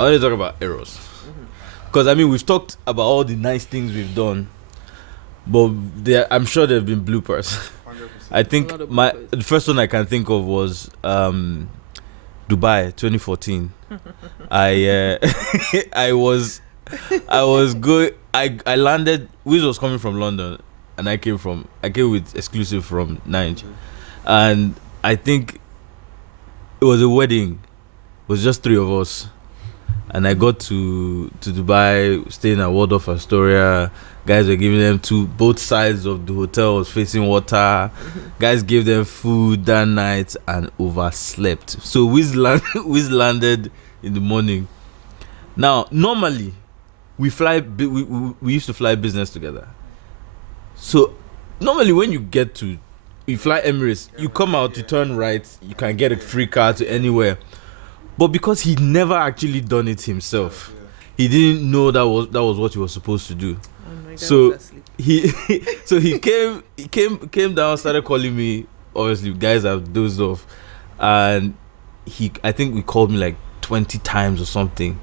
I want to talk about errors. Because, I mean, we've talked about all the nice things we've done, but I'm sure there have been bloopers. 100%. I think the first one I can think of was Dubai 2014. I was good. I landed. Wiz was coming from London, and I came with exclusive from Ninja, and I think it was a wedding. It was just 3 of us. And I got to Dubai, staying at Waldorf Astoria. Guys were giving them both sides of the hotel was facing water. Guys gave them food that night and overslept. So Wiz landed in the morning. Now, normally, we used to fly business together. So, normally when you fly Emirates, you come out, you turn right, you can get a free car to anywhere. But because he'd never actually done it himself, he didn't know that was what he was supposed to do. Oh my God, so he came down, started calling me. Obviously, guys have dozed off, and I think he called me like 20 times or something.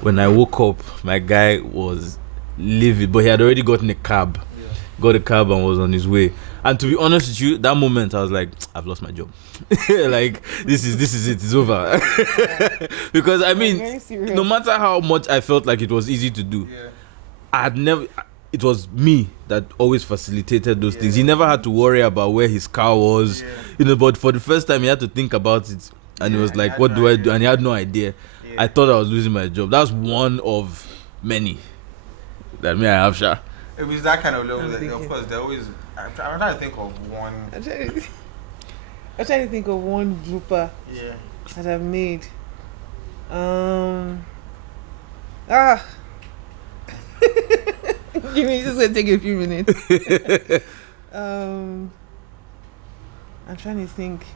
When I woke up, my guy was livid, but he had already gotten a cab. Got a cab and was on his way. And to be honest with you, that moment I was like, I've lost my job. Like this is it. It's over. Because I mean, no matter how much I felt like it was easy to do, it was me that always facilitated those things. He never had to worry about where his car was, but for the first time he had to think about it, and he was like, what do I do? And he had no idea. I thought I was losing my job. That's one of many that I have, Sha. It was that kind of level. Of course, there always. I'm trying to think of one. I'm trying to think of one blooper that I've made. Give me, just gonna take a few minutes. I'm trying to think.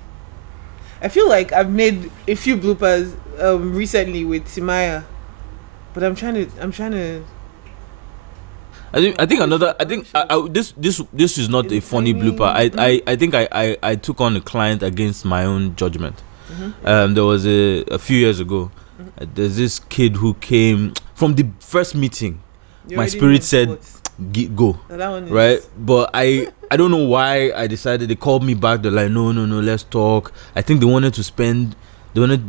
I feel like I've made a few bloopers recently with Timaya, but I'm trying to. I think this is not a funny blooper. I think I took on a client against my own judgment. There was a few years ago. There's this kid who came from the first meeting. My spirit said go, right? But I don't know why I decided. They called me back. They're like, no, let's talk. I think the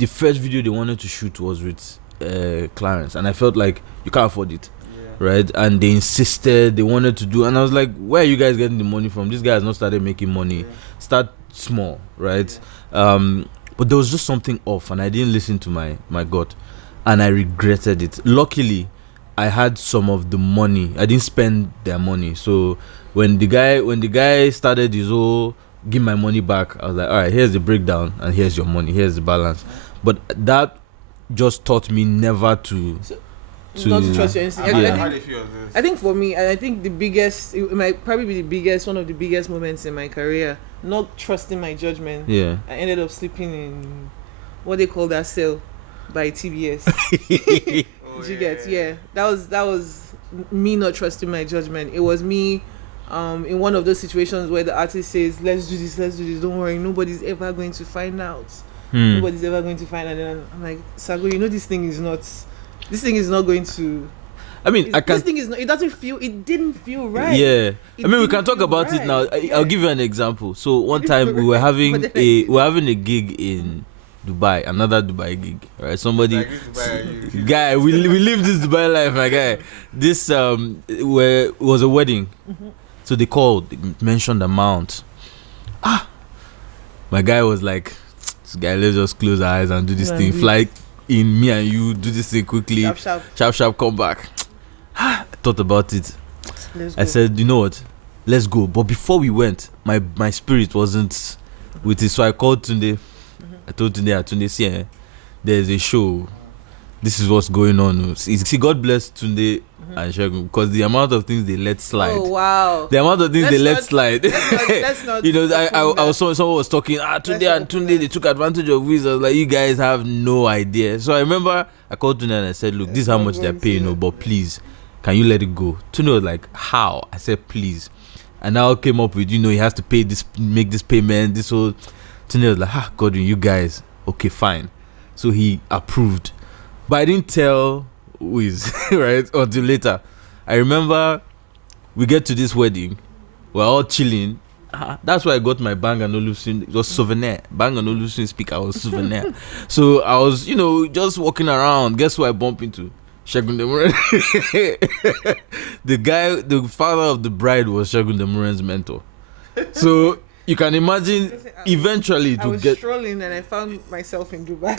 first video they wanted to shoot was with Clarence, and I felt like you can't afford it. Right, and they insisted, they wanted to do, and I was like, where are you guys getting the money from? This guy has not started making money. Start small, right? But there was just something off, and I didn't listen to my gut, and I regretted it. Luckily, I had some of the money. I didn't spend their money. So when the guy started his whole give my money back, I was like, all right, here's the breakdown, and here's your money, here's the balance. But that just taught me never to not to trust your instinct. Yeah. I think for me, I think it might probably be one of the biggest moments in my career, not trusting my judgment. Yeah. I ended up sleeping in what they call that cell by TBS. Did you get? Yeah. That was me not trusting my judgment. It was me in one of those situations where the artist says, let's do this, don't worry, nobody's ever going to find out. Nobody's ever going to find out. And I'm like, Sago, this thing is not going to. I mean, this thing is not. It didn't feel right. Yeah, we can talk about it now. I'll give you an example. So one time we were having a gig in Dubai, another Dubai gig, right? Somebody, guy, we live this Dubai life, my guy. This was a wedding, so they mentioned the amount. My guy was like, this guy, let's just close our eyes and do this thing. Fly in, me and you do this thing quickly. Sharp, come back. I thought about it. I said, you know what? Let's go. But before we went, my spirit wasn't with it, so I called Tunde. I told Tunde, see, there's a show. This is what's going on. See, God bless Tunde and Shegun, because the amount of things they let slide. Oh wow! The amount of things they let slide. Let's not. I was someone was talking. Tunde they took advantage of Wiz. I was like, you guys have no idea. So I remember I called Tunde and I said, look, this is how much they're paying, but please, can you let it go? Tunde was like, how? I said, please. And now came up with, he has to pay this, make this payment, this whole. Tunde was like, Godwin, you guys, okay, fine. So he approved. But I didn't tell Wiz, right, until later. I remember we get to this wedding. We're all chilling. That's why I got my Bang & Olufsen. It was souvenir. Bang & Olufsen speaker was souvenir. So I was, just walking around. Guess who I bump into? Segun Demuren. The father of the bride was Segun Demuren's mentor. So you can imagine, eventually I was strolling and I found myself in Dubai.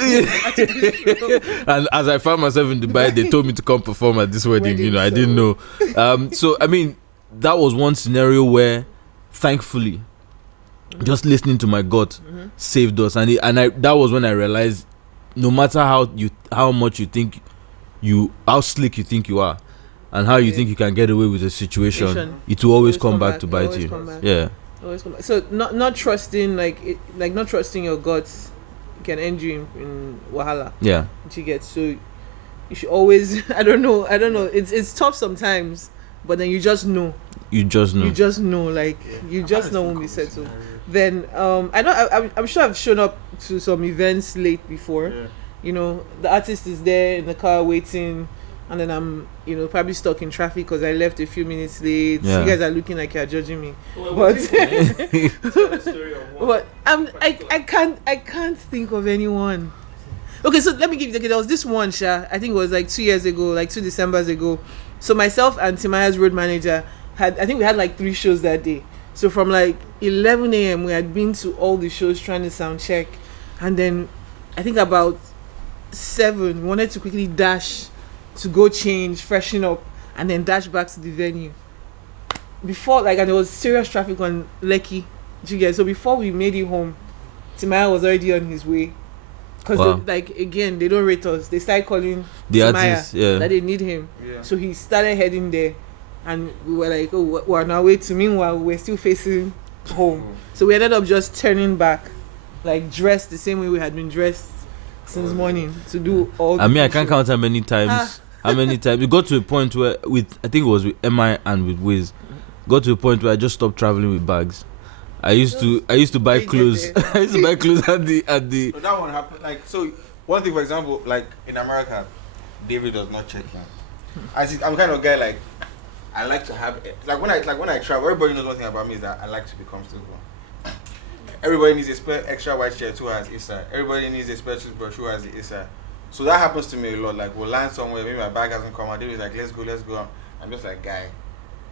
And as I found myself in Dubai, they told me to come perform at this wedding. I didn't know. So I mean, that was one scenario where, thankfully, just listening to my gut saved us. That was when I realized, no matter how much you think how slick you think you are, and how you think you can get away with a situation, it will always come back to bite you. Yeah. So not trusting not trusting your guts can end you in wahala. Yeah. You get, so you should always I don't know. It's tough sometimes, but then you just know. You just know, you just know when we settle. Then I'm sure I've shown up to some events late before. Yeah. The artist is there in the car waiting, and then I'm probably stuck in traffic because I left a few minutes late. Yeah. You guys are looking like you're judging me. But I can't think of anyone. Okay, so let me give you. There was this one, I think it was like 2 years ago, like 2 Decembers ago. So myself and Timaya's road manager we had like 3 shows that day. So from like 11 a.m. we had been to all the shows trying to sound check, and then I think about 7 we wanted to quickly dash to go change, freshen up, and then dash back to the venue. And there was serious traffic on Lekki. So before we made it home, Timaya was already on his way. Because again, they don't rate us. They started calling the Timaya artist, that they need him. Yeah. So he started heading there, and we were like, oh, we're on our way to. Meanwhile, we're still facing home. So we ended up just turning back, like dressed the same way we had been dressed since morning to do all. I can't count how many times. How many times we got to a point where I think it was with MI and with Wiz, got to a point where I just stopped traveling with bags. I used to buy clothes. I used to buy clothes at the. So that one happened. So one thing, for example, like in America, David does not check in. I'm kind of guy I like to have when I travel. Everybody knows one thing about me is that I like to be comfortable. Everybody needs a spare extra white shirt who has inside. Everybody needs a spare toothbrush who has the inside. So that happens to me a lot. Like we'll land somewhere, maybe my bag hasn't come out. David's like, let's go. I'm just like, guy,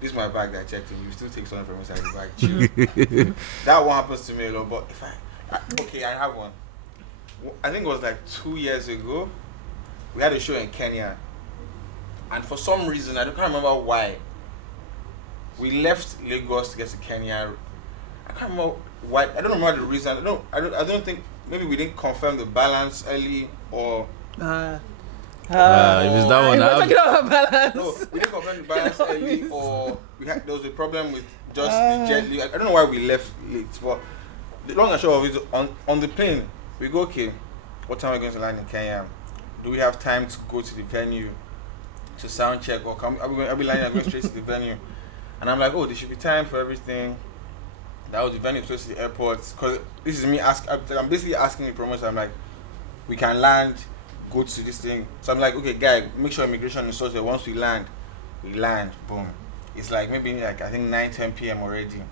this is my bag that I checked in. You still take something from inside the bag. Chill. That one happens to me a lot. But if I have one. I think it was like 2 years ago. We had a show in Kenya, and for some reason I can't remember why. We left Lagos to get to Kenya. I can't remember why. I don't remember the reason. I don't think maybe we didn't confirm the balance early or. If it's that one, talking about balance. No, we didn't confirm the balance early, or there was a problem with just the jet lag. I don't know why we left late, but the long and short of it, on the plane, we go, okay, what time are we going to land in Kenya? Do we have time to go to the venue to sound check, or are we landing and going straight to the venue? And I'm like, oh, there should be time for everything. That was the venue close to the airport, because this is me I'm basically asking the promoter. I'm like, we can land, go to this thing. So I'm like, okay, guy, make sure immigration is sorted. Once we land, boom. It's like maybe I think 9-10 p.m. already.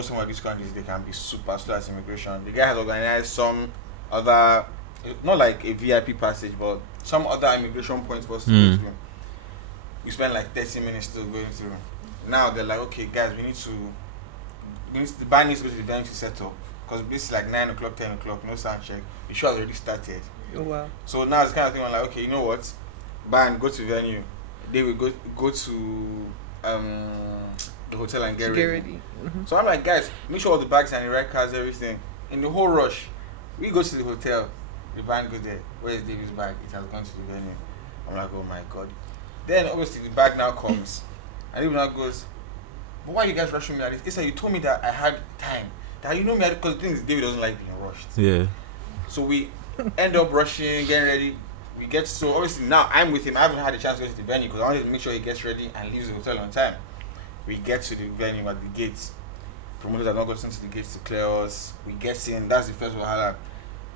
Some of these countries, they can be super slow at immigration. The guy has organized some other, not like a VIP passage, but some other immigration points for us to go through. We spent like 30 minutes still going through. Now they're like, okay, guys, the band needs to go to the venue to set up. Because this is like 9 o'clock, 10 o'clock, no sound check. The show has already started. Oh, wow. So now it's kind of thing I'm like, okay, you know what? Band, go to the venue. They will go to the hotel and get ready. Mm-hmm. So I'm like, guys, make sure all the bags and the red cars, everything. In the whole rush, we go to the hotel. The band goes there. Where is David's bag? It has gone to the venue. I'm like, oh my God. Then obviously the bag now comes. And David now goes, but why are you guys rushing me like this? He said, you told me that I had time. That me, because the thing is, David doesn't like being rushed. Yeah. So we end up rushing, getting ready. We get so obviously now I'm with him. I haven't had a chance to go to the venue because I wanted to make sure he gets ready and leaves the hotel on time. We get to the venue at the gates. Promoters have not gotten to the gates to clear us. We get in. That's the first wahala.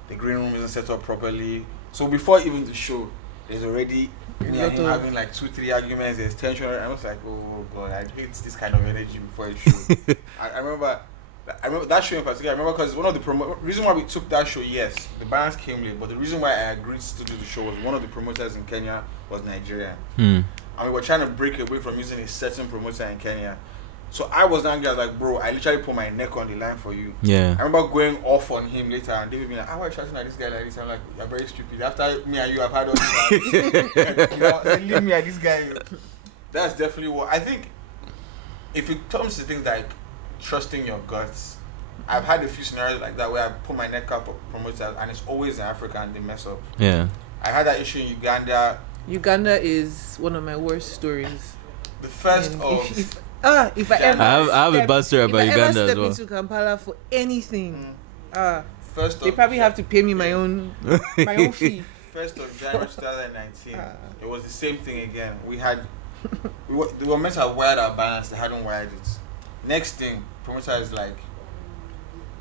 The green room isn't set up properly. So before even the show, there's already me and him Lot of- having like 2-3 arguments. There's tension. I was like, oh god, I hate this kind of energy before a show. I remember that show in particular. I remember because one of the reason why we took that show. Yes, the bands came late, but the reason why I agreed to do the show was one of the promoters in Kenya was Nigerian, and we were trying to break away from using a certain promoter in Kenya. So I was angry. I was like, bro, I literally put my neck on the line for you. Yeah. I remember going off on him later, and David being like, "How are you shouting at this guy like this?" I'm like, "You're very stupid. After me and you have had all this, you know, leave me at this guy." That's definitely what I think. If it comes to things like trusting your guts, I've had a few scenarios like that where I put my neck up for promoters, and it's always in Africa and they mess up. Yeah. I had that issue in Uganda. Uganda is one of my worst stories. The first And of if I ever I have a bad story about if I Uganda ever as step well. into Kampala for anything, first they of probably have to pay me my own fee. 1st of January 2019, it was the same thing again. They were meant to have wired our balance, they hadn't wired it. Next thing, promoter is like,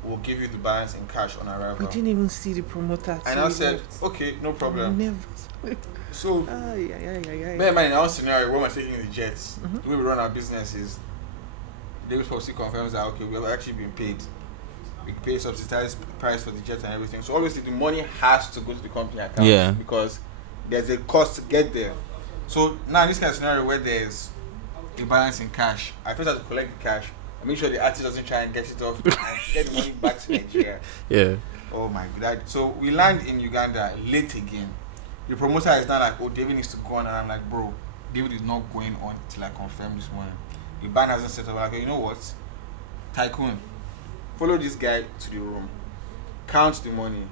we'll give you the balance in cash on arrival. We didn't even see the promoter. And I said, okay, no problem. Never saw it. So, bear in mind, in our scenario, when we're taking the jets, the way we run our business is, they will supposed to confirm that, okay, we have actually been paid. We pay subsidized price for the jet and everything. So obviously the money has to go to the company account because there's a cost to get there. So now in this kind of scenario where there's a balance in cash, I first have to collect the cash and make sure the artist doesn't try and get it off and get the money back to Nigeria. Yeah. Oh my god. So we land in Uganda late again. The promoter is now like, oh, David needs to go on, and I'm like, bro, David is not going on till I confirm this morning. The band hasn't set up. I'm like, you know what? Tycoon, follow this guy to the room, count the money.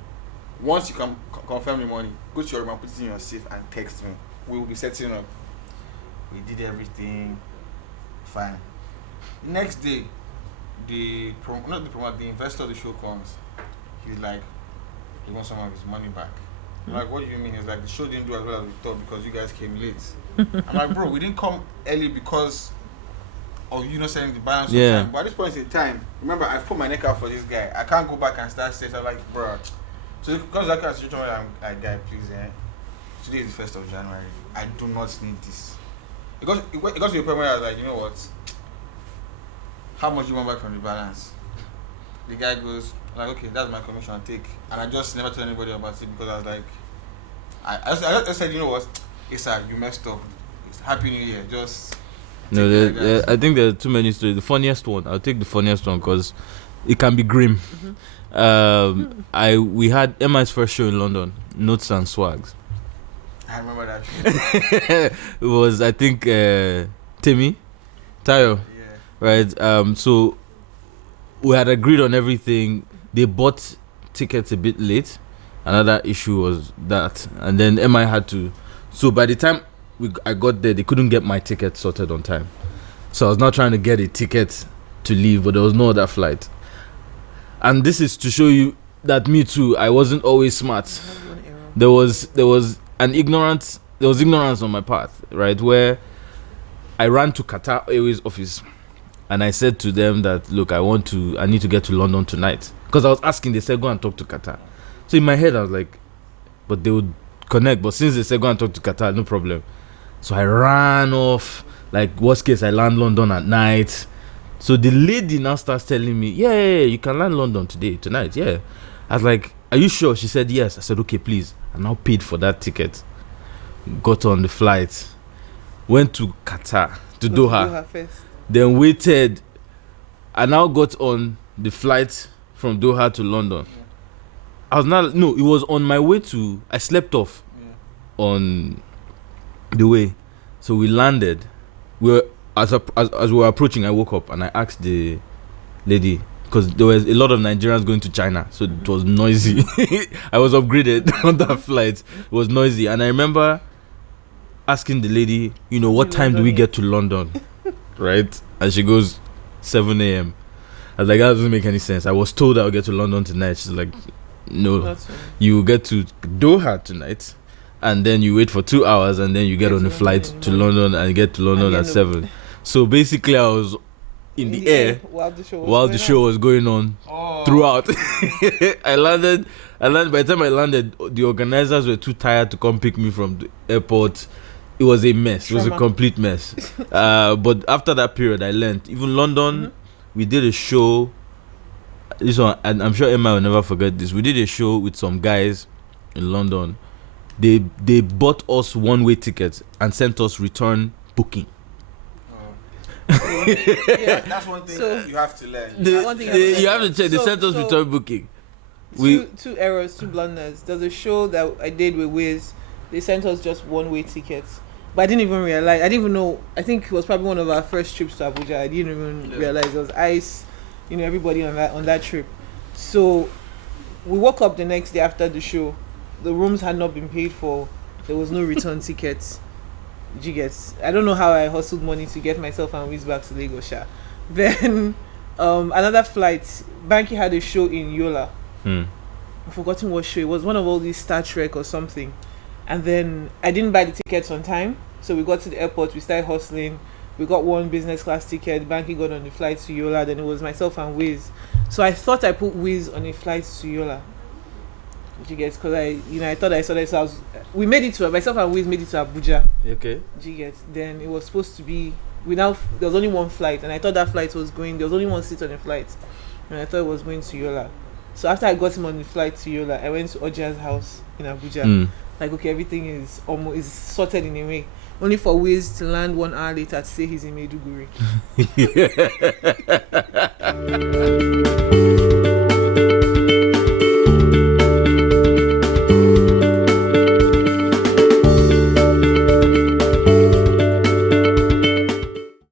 Once you confirm the money, go to your room and put it in your safe and text me. We will be setting up. We did everything fine. Next day, the investor of the show comes. He's like, he wants some of his money back. I'm like, what do you mean? He's like, the show didn't do as well as we thought because you guys came late. I'm like, bro, we didn't come early because of you not selling the balance on time. But at this point in time, remember, I've put my neck out for this guy. I can't go back and start saying, I'm like, bro. So because that kind of situation, I'm like, guy, please, today is the 1st of January. I do not need this. It got to the point where I was like, you know what? How much do you want back from the balance? The guy goes, like, okay, that's my commission, take. And I just never told anybody about it because I was like, I said, you know what? Asa, you messed up. It's Happy New Year. Just. No, I think there are too many stories. The funniest one, I'll take the funniest one because it can be grim. We had Emma's first show in London, Notes and Swags. I remember that. It was, I think, Timmy, Tayo, right? So we had agreed on everything. They bought tickets a bit late. Another issue was that, and then Emma had to. So by the time I got there, they couldn't get my ticket sorted on time. So I was not trying to get a ticket to leave, but there was no other flight. And this is to show you that me too, I wasn't always smart. There was ignorance on my part, right? Where I ran to Qatar Airways office and I said to them that, look, I need to get to London tonight. Because I was asking, they said, go and talk to Qatar. So in my head, I was like, but they would connect. But since they said, go and talk to Qatar, no problem. So I ran off. Like, worst case, I land London at night. So the lady now starts telling me, yeah, you can land London tonight, yeah. I was like, are you sure? She said, yes. I said, okay, please. I now paid for that ticket. Got on the flight. Went to Qatar, to Doha. Then waited. I now got on the flight from Doha to London. It was on my way to, I slept off on the way. So we landed. As we were approaching, I woke up and I asked the lady, because there was a lot of Nigerians going to China, so it was noisy. I was upgraded on that flight. It was noisy. And I remember asking the lady, what time do we get to London? Right? And she goes, 7 a.m. I was like, that doesn't make any sense. I was told I'll get to London tonight. She's like, no, you get to Doha tonight, and then you wait for 2 hours, and then you get on a flight to London and get to London at 7. So basically, I was in the air while the show was going on throughout. I landed. By the time I landed, the organizers were too tired to come pick me from the airport. It was a mess. It was a complete mess. But after that period, I learned. Even London, we did a show. This one, and I'm sure Emma will never forget this. We did a show with some guys in London. They bought us one-way tickets and sent us return booking. That's one thing you have to learn. You have to check. They sent us return booking. Two errors, two blunders. There's a show that I did with Wiz. They sent us just one-way tickets, but I didn't even realize. I didn't even know. I think it was probably one of our first trips to Abuja. I didn't even realize it was Ice. Everybody on that trip. So we woke up the next day after the show. The rooms had not been paid for. There was no return tickets. I don't know how I hustled money to get myself and Wiz back to Lagos. Then another flight. Banky had a show in Yola. I've forgotten what show. It was one of all these Star Trek or something. And then I didn't buy the tickets on time. So we got to the airport. We started hustling. We got one business class ticket. Banky got on the flight to Yola. Then it was myself and Wiz. So I thought I put Wiz on a flight to Yola. Because I thought I saw that. So we made it to myself and Wiz made it to Abuja. Okay. Then it was supposed to be there was only one flight, and I thought that flight was going. There was only one seat on the flight, and I thought it was going to Yola. So after I got him on the flight to Yola, I went to Oja's house in Abuja. Like, okay, everything is almost sorted in a way. Only for Wiz to land 1 hour later to say he's in Maiduguri.